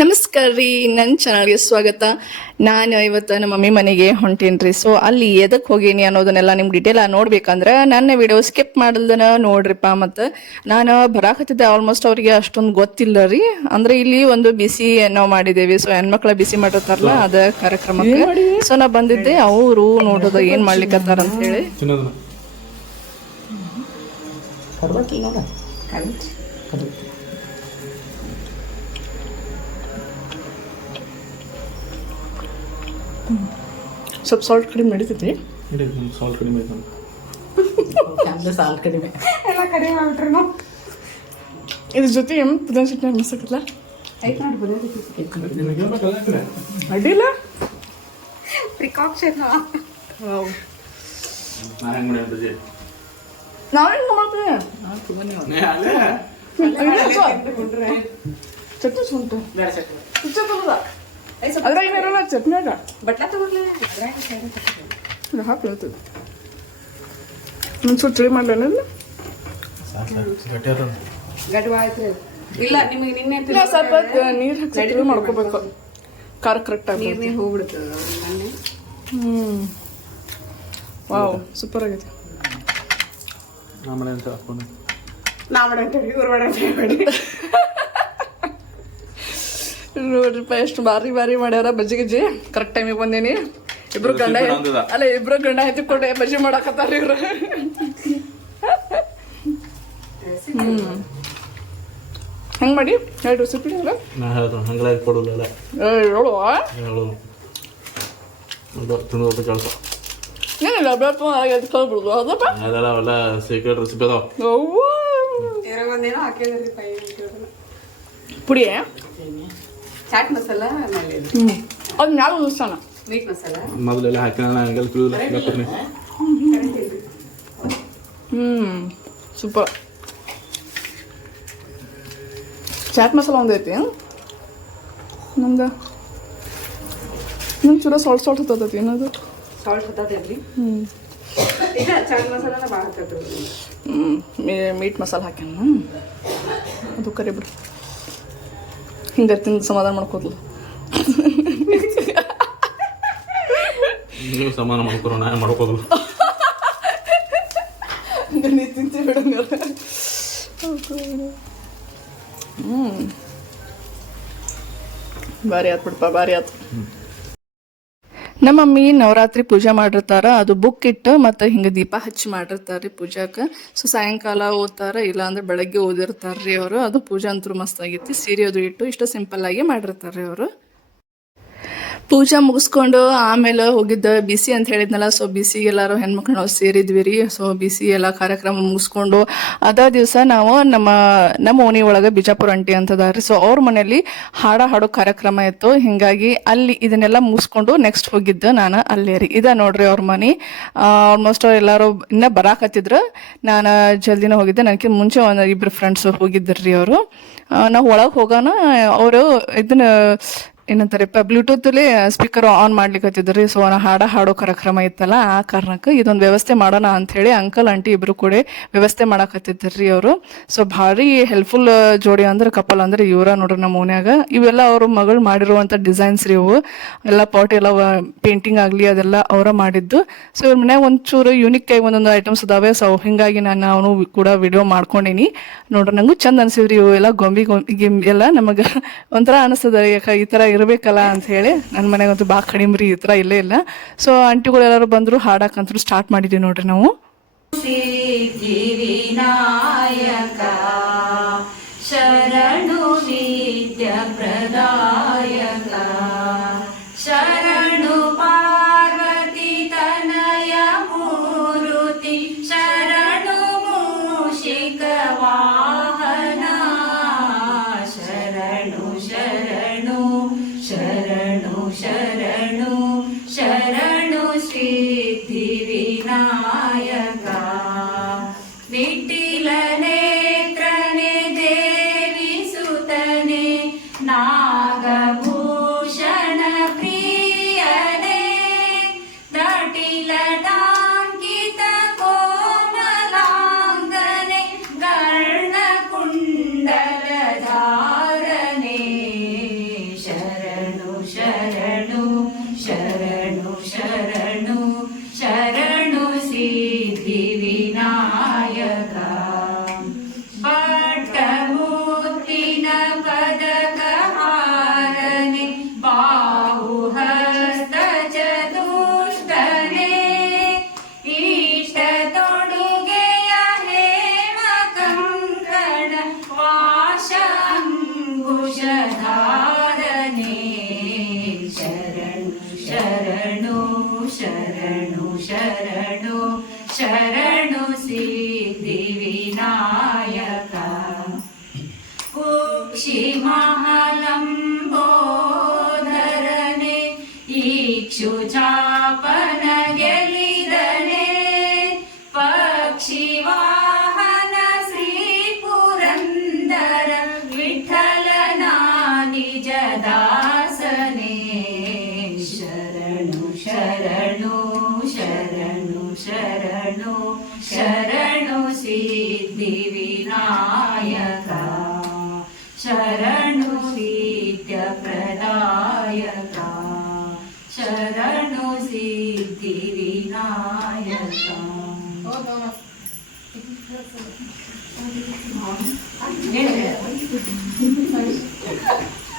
ನಮಸ್ಕಾರ ರೀ ನನ್ನ ಚಾನಲ್ಗೆ ಸ್ವಾಗತ. ನಾನು ಇವತ್ತು ನಮ್ಮ ಮಮ್ಮಿ ಮನೆಗೆ ಹೊಂಟೇನ್ರಿ. ಸೊ ಅಲ್ಲಿ ಎದಕ್ಕೆ ಹೋಗೇನಿ ಅನ್ನೋದನ್ನೆಲ್ಲ ನಿಮ್ಗೆ ಡೀಟೇಲ್ ನೋಡ್ಬೇಕಂದ್ರೆ ನನ್ನ ವಿಡಿಯೋ ಸ್ಕಿಪ್ ಮಾಡಲ್ದನ ನೋಡ್ರಿಪ್ಪ ಮತ್ತು ನಾನು ಬರಾಕತ್ತಿದ್ದೆ ಆಲ್ಮೋಸ್ಟ್ ಅವರಿಗೆ ಅಷ್ಟೊಂದು ಗೊತ್ತಿಲ್ಲ ರೀ. ಅಂದ್ರೆ ಇಲ್ಲಿ ಒಂದು ಬಿಸಿ ನಾವು ಮಾಡಿದ್ದೇವೆ ಸೊ ಹೆಣ್ಮಕ್ಳ ಬಿಸಿ ಮಾಡಿರ್ತಾರಲ್ಲ ಅದ ಕಾರ್ಯಕ್ರಮಕ್ಕೆ. ಸೊ ನಾ ಬಂದಿದ್ದೆ ಅವರು ನೋಡೋದು ಏನು ಮಾಡ್ಲಿಕ್ಕತ್ತಾರ ಅಂತ ಹೇಳಿ. ಸ್ವಲ್ಪ ಸಾಲ್ಟ್ ಕಡಿಮೆ ನಡೀತೈತಿ. ಸಾಲ್ಟ್ ಕಡಿಮೆ ಐತೆ ಸಾಲ್ಟ್ ಸಾಲ್ ಕಡಿಮೆ. ಎಲ್ಲ ಕಡಿಮೆ ಮಾಡ್ಬಿಟ್ರಿ ನಾವು ಇದ್ರ ಜೊತೆ ಎಂ ಪುದನ ಚಟ್ನಿ. ಅನ್ಸಕಲ್ಲ ಐತ್ ನೋಡಿ ಅಡ್ಡಿಲ್ಲ? ಪ್ರಿಕಾಕ್ಷನ್ ನಾ ಹೆಂಗೆ ಮಾಡಿ ಬಜ್ಜಿ? ನಾವ್ ಹೆಂಗ್ ಮಾಡ್ತೀವಿ ಚಟ್ನಿ ಸುಂಟು ಚಟ್ನಿ. ಅದ್ರಾಗ ಏನಿರಲ್ಲ ಚಟ್ನಿಯಾಗ ಬಟ್ಲ ತಗೊಳ್ಳಿ ಹಾಕಿ ಹೇಳ್ತದೆ ಒಂದು ಮಾಡ್ಲೇನಿಲ್ಲ ಇಲ್ಲ ನಿಮಗೆ ನಿನ್ನೆ ಸ್ವಲ್ಪ ನೀರು ಹಾಕಿ ಮಾಡ್ಕೋಬೇಕು ಖಾರ ಕರೆಕ್ಟ್ ಆಗಿ ನೀರ್ನೇ ಹೋಗ್ಬಿಡ್ತದ ಹ್ಞೂ ವಾವ್ ಸೂಪರ್ ಆಗೈತೆ ನಾ ಮನೆ ಅಂತ ಹಾಕೊಂಡು ನಾ ಬೇಡ ಅಂತ ಹೇಳಿ ಇವ್ರು ಬೇಡ ಅಂತ ನೋಡ್ರಿಪ್ಪ ಎಷ್ಟು ಬಾರಿ ಬಾರಿ ಮಾಡ್ಯಾರ ಬಜ್ಜಿ ಗಜ್ಜಿ. ಕರೆಕ್ಟ್ ಟೈಮಿಗೆ ಬಂದೇನಿ. ಇಬ್ರು ಗಂಡ ಅಲ್ಲ ಇಬ್ರು ಗಂಡ ಎತ್ತಿಕೊಂಡೆ ಬಜ್ಜಿ ಮಾಡಾಕತ್ತಾರ ಇವ್ರು. ಹೆಂಗ್ ಮಾಡಿ? ಎರಡು ರೆಸಿಪಿ ಇಲ್ಲ ನಾ ಹೇಳ್ತಾನೆ ಹಂಗಾಗಿ ಕೊಡೋಲ್ಲ ಏ ಹೇಳುವ ತಿಂದು ಕೆಲಸ ಏನಿಲ್ಲ ಬೇಡ ಎದ್ದು ಕಳ್ಬಿಡುದು. ಅದಪ್ಪ ಅದೆಲ್ಲ ಸೀಕ್ರೆಟ್ ರೆಸಿಪಿ ಅದಾವ. ಅವ್ವ. ಪುಡಿ ಚಾಟ್ ಮಸಾಲ ಮಾಡಿದ್ರಿ ಹ್ಞೂ ಅದು ಮ್ಯಾಲ ಮೀಟ್ ಮಸಾಲ ಮೊದಲೆಲ್ಲ ತಿಳಿದಿಲ್ಲ ಹ್ಮ್. ಹ್ಞೂ ಸೂಪರ್. ಚಾಟ್ ಮಸಾಲ ಒಂದು ಐತಿ ನಮ್ದು? ನಿಮ್ಗೆ ಚೂರ ಸಾಲ್ಟ್ ಸಾಲ್ಟ್ ಹತ್ತತೈತಿ ಏನದು ಸಾಲ್ಟ್ ಹತ್ತದ್ರಿ ಹ್ಮ್. ಇಲ್ಲ ಚಾಟ್ ಮಸಾಲನ ಭಾಳ ಹತ್ತದ್ರಿ ಹ್ಞೂ ಮೀಟ್ ಮಸಾಲ ಹಾಕ್ಯಾನ ಅದು ಕರಿ ಬಿಡು ಹಿಂಗೆ ತಿಂದು ಸಮಾಧಾನ ಮಾಡ್ಕೋದ್ಲು ನೀವು ಸಮಾನ ಮಾಡ್ಕೊರೋ ನಾ ಮಾಡ್ಕೋದಿಲ್ಲ ಹಂಗೆ ನೀ ತಿಂತಿ ಬಿಡಂಗ ಹ್ಞೂ ಭಾರಿ ಆತ್ ಬಿಡಪ್ಪ ಭಾರಿ ಆತು. ನಮ್ಮ ಮಮ್ಮಿ ನವರಾತ್ರಿ ಪೂಜೆ ಮಾಡಿರ್ತಾರ, ಅದು ಬುಕ್ ಇಟ್ಟು ಮತ್ತು ಹಿಂಗೆ ದೀಪ ಹಚ್ಚಿ ಮಾಡಿರ್ತಾರೆ ಪೂಜಾಕ್ಕೆ ಸೊ ಸಾಯಂಕಾಲ ಓದ್ತಾರೆ, ಇಲ್ಲಾಂದ್ರೆ ಬೆಳಗ್ಗೆ ಓದಿರ್ತಾರ್ರಿ ಅವರು. ಅದು ಪೂಜೆ ಅಂತೂ ಮಸ್ತ್ ಆಗೈತಿ. ಸೀರೆ ಅದು ಇಟ್ಟು ಇಷ್ಟು ಸಿಂಪಲ್ ಆಗಿ ರೀ ಅವರು. ಪೂಜಾ ಮುಗಿಸ್ಕೊಂಡು ಆಮೇಲೆ ಹೋಗಿದ್ದ ಬಿಸಿ ಅಂತ ಹೇಳಿದ್ನಲ್ಲ ಸೊ ಬಿಸಿ ಎಲ್ಲರೂ ಹೆಣ್ಮಕ್ಳು ನಾವು ಸೇರಿದ್ವಿ ರೀ ಸೊ ಬಿಸಿ ಎಲ್ಲ ಕಾರ್ಯಕ್ರಮ ಮುಗಿಸ್ಕೊಂಡು ಅದ ದಿವಸ ನಾವು ನಮ್ಮ ನಮ್ಮ ಓಣಿ ಒಳಗೆ ಬಿಜಾಪುರ ಅಂಟಿ ಅಂತದಾರಿ ಸೊ ಅವ್ರ ಮನೆಯಲ್ಲಿ ಹಾಡ ಹಾಡೋ ಕಾರ್ಯಕ್ರಮ ಇತ್ತು. ಹಿಂಗಾಗಿ ಅಲ್ಲಿ ಇದನ್ನೆಲ್ಲ ಮುಗಿಸ್ಕೊಂಡು ನೆಕ್ಸ್ಟ್ ಹೋಗಿದ್ದು ನಾನು ಅಲ್ಲೇ ರೀ. ಇದ ನೋಡ್ರಿ ಅವ್ರ ಮನೆ. ಆಲ್ಮೋಸ್ಟ್ ಅವ್ರು ಎಲ್ಲರೂ ಇನ್ನ ಬರಾಕತ್ತಿದ್ರು. ನಾನು ಜಲ್ದಿನ ಹೋಗಿದ್ದೆ. ನನಗೆ ಮುಂಚೆ ಒಂದು ಇಬ್ಬರು ಫ್ರೆಂಡ್ಸ್ ಹೋಗಿದ್ದರು ರೀ ಅವರು ನಾವು ಒಳಗೆ ಹೋಗೋಣ ಅವರು ಇದನ್ನ ಏನಂತಾರಪ್ಪ ಬ್ಲೂಟೂತಲ್ಲಿ ಸ್ಪೀಕರ್ ಆನ್ ಮಾಡ್ಲಿಕ್ಕೆ ಸೊ ನಾ ಹಾಡ ಹಾಡೋ ಕಾರ್ಯಕ್ರಮ ಇತ್ತಲ್ಲ, ಆ ಕಾರಣಕ್ಕೆ ಇದೊಂದು ವ್ಯವಸ್ಥೆ ಮಾಡೋಣ ಅಂಥೇಳಿ ಅಂಕಲ್ ಆಂಟಿ ಇಬ್ರು ಕೂಡ ವ್ಯವಸ್ಥೆ ಮಾಡಕತ್ತಿದ್ರಿ ಅವರು. ಸೊ ಭಾರಿ ಹೆಲ್ಪ್ಫುಲ್ ಜೋಡಿ ಅಂದ್ರೆ ಕಪಲ್ ಅಂದ್ರೆ, ಇವರ ನೋಡ್ರಿ ನಮ್ಮ ಮನ್ಯಾಗ. ಇವೆಲ್ಲ ಅವ್ರ ಮಗಳು ಮಾಡಿರುವಂಥ ಡಿಸೈನ್ಸ್ ರೀ ಇವು. ಎಲ್ಲ ಪಾಟ್ ಎಲ್ಲ ಪೇಂಟಿಂಗ್ ಆಗಲಿ ಅದೆಲ್ಲ ಅವರ ಮಾಡಿದ್ದು. ಸೊ ಇವ್ರ ಮನ್ಯಾಗ ಒಂಚೂರು ಯೂನಿಕ್ ಆಗಿ ಒಂದೊಂದು ಐಟಮ್ಸ್ ಅದಾವೆ. ಸೊ ಹಿಂಗಾಗಿ ನಾನು ಅವನು ಕೂಡ ವಿಡಿಯೋ ಮಾಡ್ಕೊಂಡೀನಿ. ನೋಡ್ರಿ ನಂಗೂ ಚಂದ ಅನ್ಸಿದ್ರಿ ಇವು ಎಲ್ಲ ಗೊಂಬಿ ಗೊಂಬಿ ಎಲ್ಲ ನಮಗೆ ಒಂಥರ ಅನಿಸ್ತದ ಈ ಥರ ಇರಬೇಕಲ್ಲ ಅಂತ ಹೇಳಿ ನನ್ನ ಮನೆಗಂತೂ ಭಾಳ ಕಡಿಮೆ ರೀ ಈ ಥರ ಇಲ್ಲೇ ಇಲ್ಲ. ಸೊ ಆಂಟಿಗಳು ಎಲ್ಲರೂ ಬಂದರು ಹಾಡಕ್ಕಂತೂ ಸ್ಟಾರ್ಟ್ ಮಾಡಿದ್ದೀವಿ ನೋಡ್ರಿ ನಾವು. ಶರಣು ನಿತ್ಯ ಪ್ರದಾಯಕ.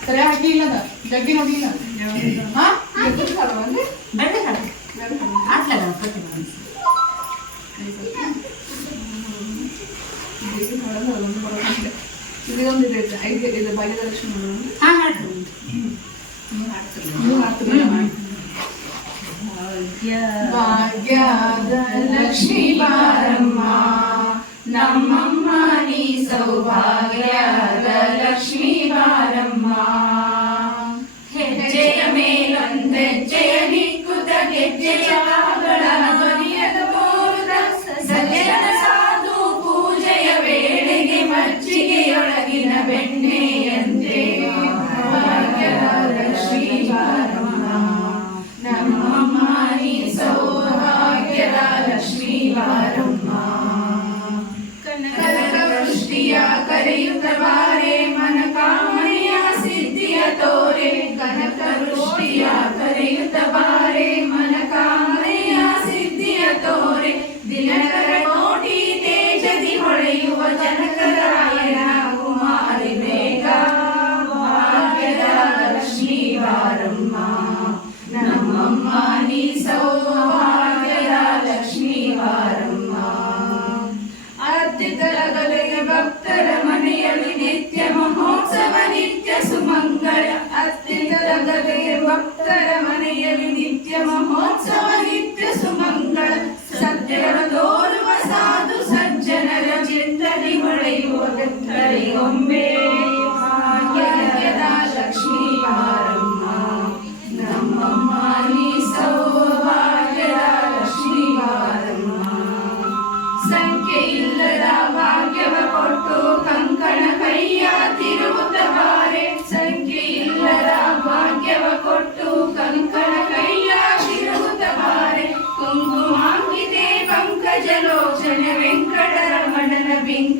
ಸರಿ ಹಾಕಿ ಇಲ್ಲದ ಜಗ್ಗಿ ನೋಡಿಲ್ಲ ಇದೆ ಐದು ಇದೆ ಭಾಗ್ಯದ ಲಕ್ಷ್ಮೀ ಬಾರಮ್ಮ. నమ్మమ్మ నీ సౌభాగ్యాల లక్ష్మీ వారమ్మ జయ మేలంత జయ నీకుత జయ ఆగళ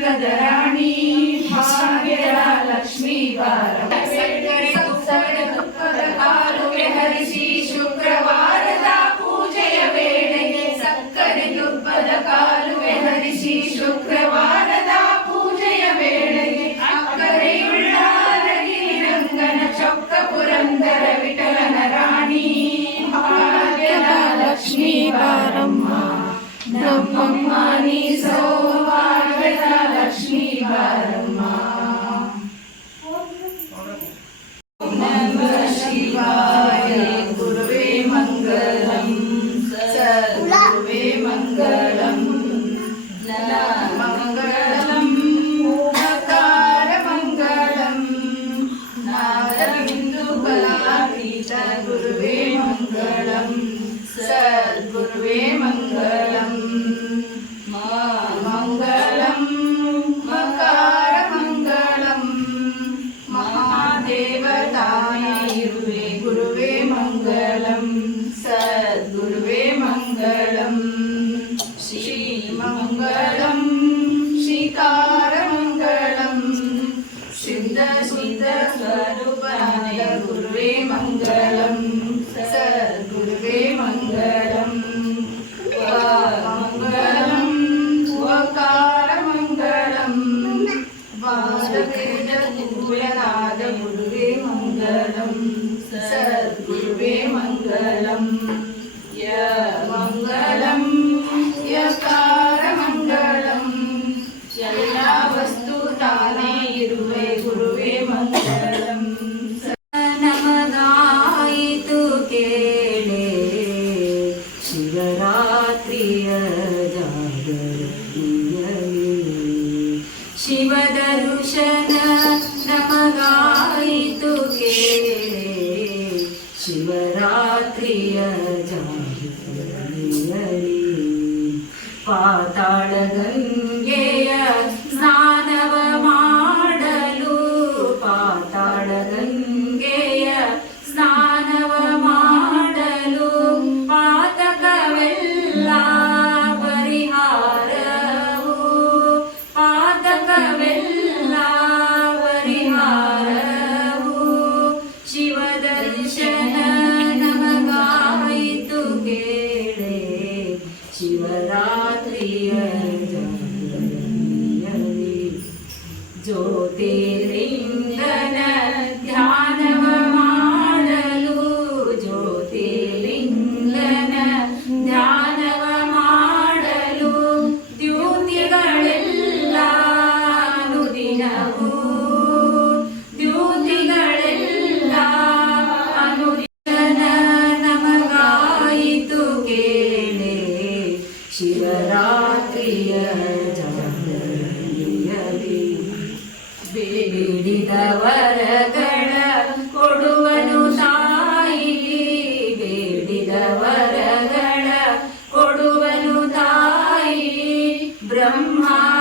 ಭಾರತದ ರಾಣಿ ಭಾಗ್ಯ ಲಕ್ಷ್ಮೀ ಬಾಯಿ പ്രിയ ശിവദർശന നമകായിതു ശിവരാത്രിയ പാതാളകൾ ವರಗಳ ಕೊಡುವನು ತಾಯಿ ಬ್ರಹ್ಮಾರಾಧನೆ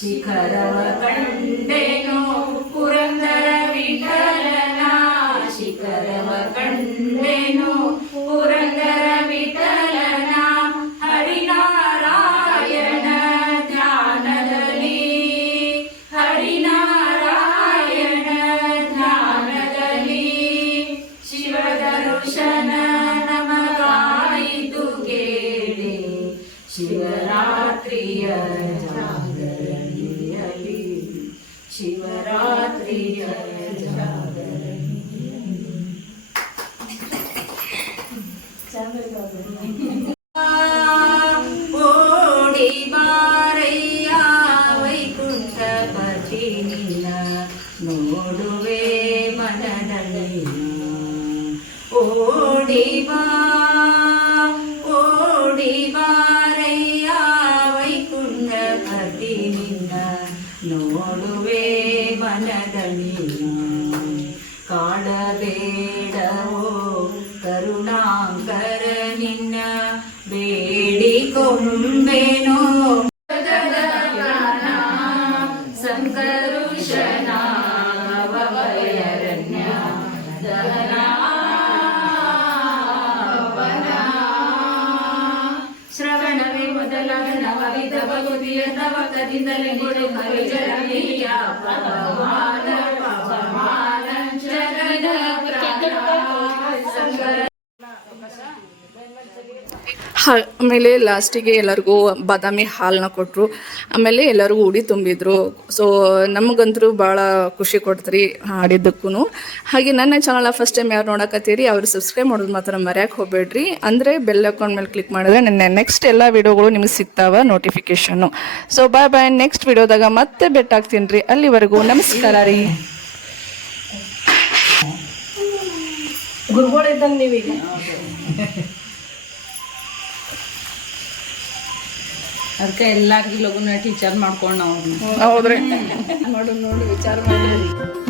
ಶಿಖರವ ಕಂಡೆನು ಪುರಂದರ ವಿಠಲನ ಶಿಖರವ ಕಂಡೆನು ಪುರಂದರ ವಿಠಲನ ಹರಿನಾರಾಯಣ ಧ್ಯಾನದಲ್ಲಿ. ಹರಿನಾರಾಯಣ ಧ್ಯಾನದಲ್ಲಿ ಶಿವದರುಶನ ನಮಗಾಯಿತು ಕೇಳಿ. ಶಿವರಾತ್ರಿಯ ಜಾಗರಣೆಯಲ್ಲಿ ಶಿವರಾತ್ರಿಯ ीया ಆಮೇಲೆ ಲಾಸ್ಟಿಗೆ ಎಲ್ಲರಿಗೂ ಬಾದಾಮಿ ಹಾಲನ್ನ ಕೊಟ್ಟರು ಆಮೇಲೆ ಎಲ್ಲರಿಗೂ ಉಡಿ ತುಂಬಿದ್ರು. ಸೊ ನಮಗಂತರೂ ಭಾಳ ಖುಷಿ ಕೊಡ್ತೀರಿ ಹಾಡಿದ್ದಕ್ಕೂ ಹಾಗೆ ನನ್ನ ಚಾನಲ್ ಫಸ್ಟ್ ಟೈಮ್ ಯಾರು ನೋಡಕತ್ತೀರಿ, ಅವ್ರು ಸಬ್ಸ್ಕ್ರೈಬ್ ಮಾಡೋದು ಮಾತ್ರ ಮರ್ಯಾಕೆ ಹೋಗ್ಬೇಡ್ರಿ. ಅಂದರೆ ಬೆಲ್ ಅಕೌಂಟ್ ಮೇಲೆ ಕ್ಲಿಕ್ ಮಾಡಿದ್ರೆ ನನ್ನ ನೆಕ್ಸ್ಟ್ ಎಲ್ಲ ವಿಡಿಯೋಗಳು ನಿಮಗೆ ಸಿಗ್ತಾವ ನೋಟಿಫಿಕೇಶನ್ನು ಸೊ ಬಾಯ್ ಬಾಯ್ ನೆಕ್ಸ್ಟ್ ವಿಡಿಯೋದಾಗ ಮತ್ತೆ ಬೆಟ್ಟಾಗ್ತೀನಿ ರೀ ಅಲ್ಲಿವರೆಗೂ ನಮಸ್ಕಾರ ರೀ. ಗುರುಗಳಿದ್ದಂಗೆ ನೀವೀಗ. ಅದಕ್ಕೆ ಎಲ್ಲಾರ್ಗಿ ಲಗುನ ಟೀಚರ್ ಮಾಡ್ಕೊಂಡು ನಾವು ಹೌದ್ರಿ. ನೋಡು ನೋಡಿ ವಿಚಾರ ಮಾಡಿ